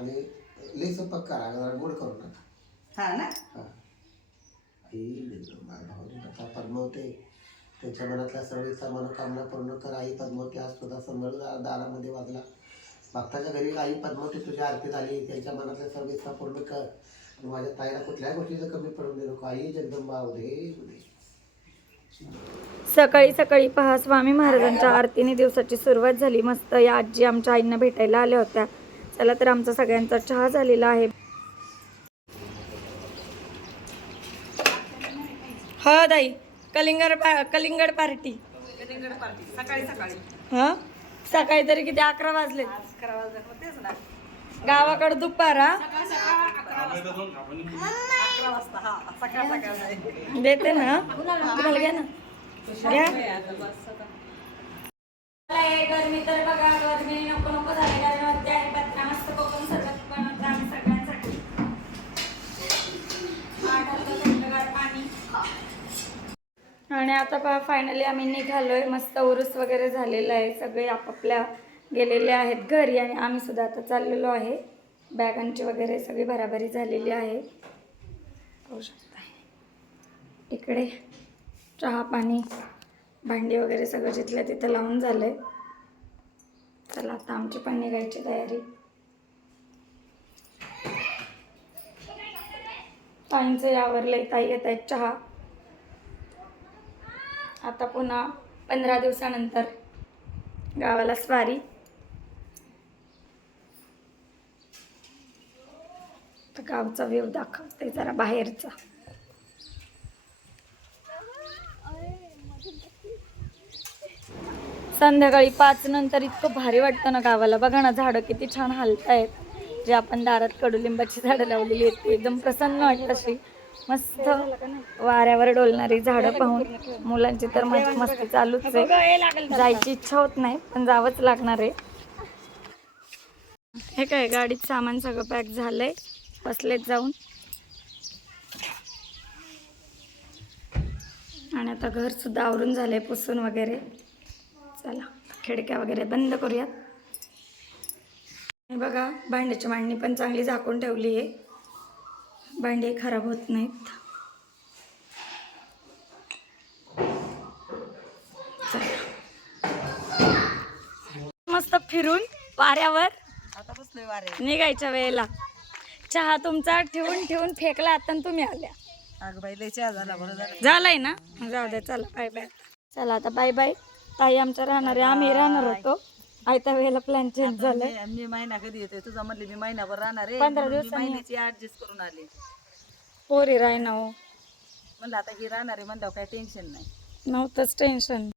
आणि लई स्वयंपाक करा जरा गोड करू नका. हा ना? हा. आई लेकरं, माझ्या त्याच्या मनातल्या सर्व मनोकामना पूर्ण कर. आई पद्मवती आज तुझा समोर दारामध्ये वाजला. भक्ताच्या घरी आई पद्मवती तुझ्या आरती झाली त्यांच्या मनातल्या सर्व पूर्ण कर. माझ्या ताईला कुठल्याही गोष्टीचं कमी पडून दे नको. आई जगदंबा उदे सकाळी सकाळी पहा स्वामी महाराजांच्या आरतीने दिवसाची सुरुवात झाली. मस्त या आजी आमच्या आईंना भेटायला आल्या होत्या. चला तर आमचा सगळ्यांचा चहा झालेला आहे. हा दाई कलिंगड पा कलिंगड पार्टी. सकाळी सकाळी. हा? सकाळी तरी किती? अकरा वाजले अकरा ना. गावाकडे दुपार हा? अकरा वाजता. हा. सकाळ सकाळ जाईल देते ना तुम्हाला घ्या ना. घ्या. गरमी तर बघा गरमी नको नको झाली कारण मस्त सरबत बनवतो आम्ही सगळ्यांसाठी. पाणी. आणि आता पहा फायनली आम्ही निघालोय. मस्त उरूस वगैरे झालेला आहे. सगळे आपापल्या गेलेले आहेत घरी आणि आम्ही सुद्धा आता चाललेलो आहे. बॅगांची वगैरे सगळी भराभरी झालेली आहे. पाहू शकता. इकडे चहा पाणी भांडी वगैरे सगळं जिथल्या तिथं लावून झालंय. चला आता आमची पण निघायची तयारी. ताईंचं यावरलं ताई येत आहेत चहा. आता पुन्हा पंधरा दिवसानंतर गावाला स्वारी. तर गावचा व्ह्यू दाखवते जरा बाहेरचा. संध्याकाळी पाच नंतर इतकं भारी वाटतं ना गावाला. बघा ना झाडं किती छान हलत आहेत जे आपण दारात कडुलिंबाची झाडं लावलेली आहेत ती एकदम प्रसन्न वाटत अशी. मस्त वाऱ्यावर डोलणारी झाडं पाहून. मुलांची तर मस्त मस्ती चालूच आहे. जायची इच्छा होत नाही पण जावंच लागणार आहे. हे काय गाडीत सामान सगळं पॅक झालंय. बसलेत जाऊन. आणि आता घर सुद्धा आवरून झालंय पुसून वगैरे. चला खिडक्या वगैरे बंद करूयात. हे बघा भांड्याची मांडणी पण चांगली झाकून ठेवली आहे. भांडी खराब होत नाहीत. मस्त फिरून वाऱ्यावर आता बसलोय वारे निघायच्या वेळेला. चहा तुमचा ठेवून ठेवून फेकला आता आणि तुम्ही आल्या. अगं बाई लय चहा झाला बरं झालं. झालंय ना? जाऊ द्या चला बाय बाय चला आता बाय बाय ताई आमच्या राहणार आहे आम्ही राहणार होतो. आयत्या वेळेला प्लॅन चेंज झालाय. मी- मी महिना कधी येतोय? तुझा म्हणले मी महिनाभर राहणार आहे. पंधरा म्हणून मी दिवसांनी. महिन्याची ऍडजस्ट करून आले. पोरी राय ना हो. म्हणलं आता ही राहणार आहे म्हणल्यावर काही टेन्शन नाही. नव्हतंच टेन्शन